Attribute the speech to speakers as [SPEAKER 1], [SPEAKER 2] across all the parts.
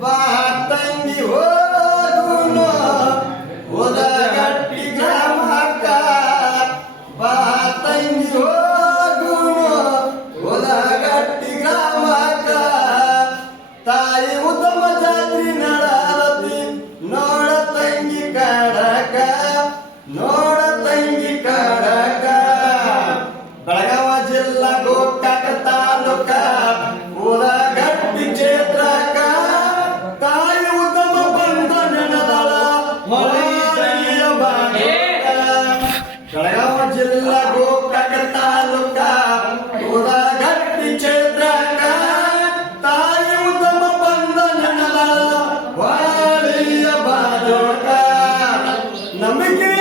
[SPEAKER 1] ಬಾ ತಂಗಿ ಹೋಗುನು ಉದಗಟ್ಟಿ ಗ್ರಾಮಕ್ಕ ಬಾ ತಂಗಿ ಹೋಗುನು ಉದಗಟ್ಟಿ ಗ್ರಾಮಕ್ಕ ತಾಯಿ ಉತ್ತಮ ಜಾತ್ರಿ ನಡಾರತಿ ನೋಡ ತಂಗಿ ಕಡಕ ನೋಡ ತಂಗಿ ಕಡಕ ಬೆಳಗಾವ ಜಿಲ್ಲಾ ಗೋಕಾಕ ತಾಲೂಕ ಬೆಳಗಾವ ಜಿಲ್ಲಾ ಗೋಕಾಕ ತಾಲೂಕ ಉದಗಟ್ಟಿ ಕ್ಷೇತ್ರಕ್ಕ ತಾಯಿ ಉತ್ತಮ ಬಂದ ನೆನದಳ ವಾಳಿಯ ಬಾಜೋಕ ನಂಬಿಕೆ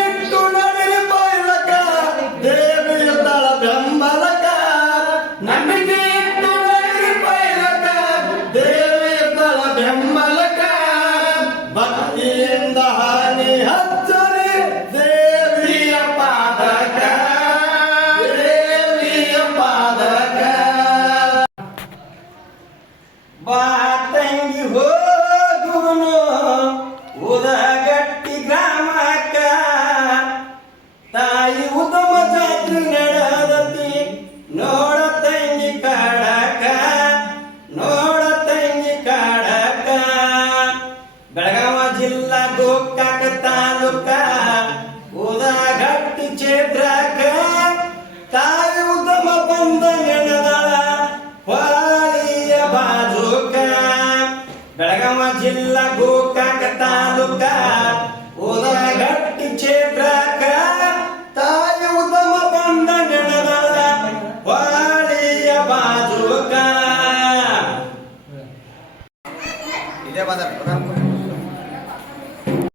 [SPEAKER 1] ಬಾ ತಂಗಿ ಹೋಗುನು ಉದಗಟ್ಟಿ ಗ್ರಾಮಕ್ಕ. ತಾಯಿ ಉತ್ತಮ ಜಾತ್ರೆ ನಡೆದತಿ, ನೋಡ ತಂಗಿ ಕಡಕ, ನೋಡ ತಂಗಿ ಕಡಕ. ಬೆಳಗಾವ ಜಿಲ್ಲಾ ಗೋಕಾಕ ತಾಲೂಕ ಉದಗಟ್ಟಿ ಕ್ಷೇತ್ರಕ್ಕ ಬೆಳಗಾವ ಜಿಲ್ಲಾ ಗೋಕಾಕ ತಾಲೂಕ ಉದಗಟ್ಟಿ ಕ್ಷೇತ್ರಕ್ಕ ತಾಯಿ ಉತ್ತಮ ಬಂದ ನೆನದಳ ಹೊಳಿಯ ಬಾಜುಕ
[SPEAKER 2] ಇದೇ ಬಂದ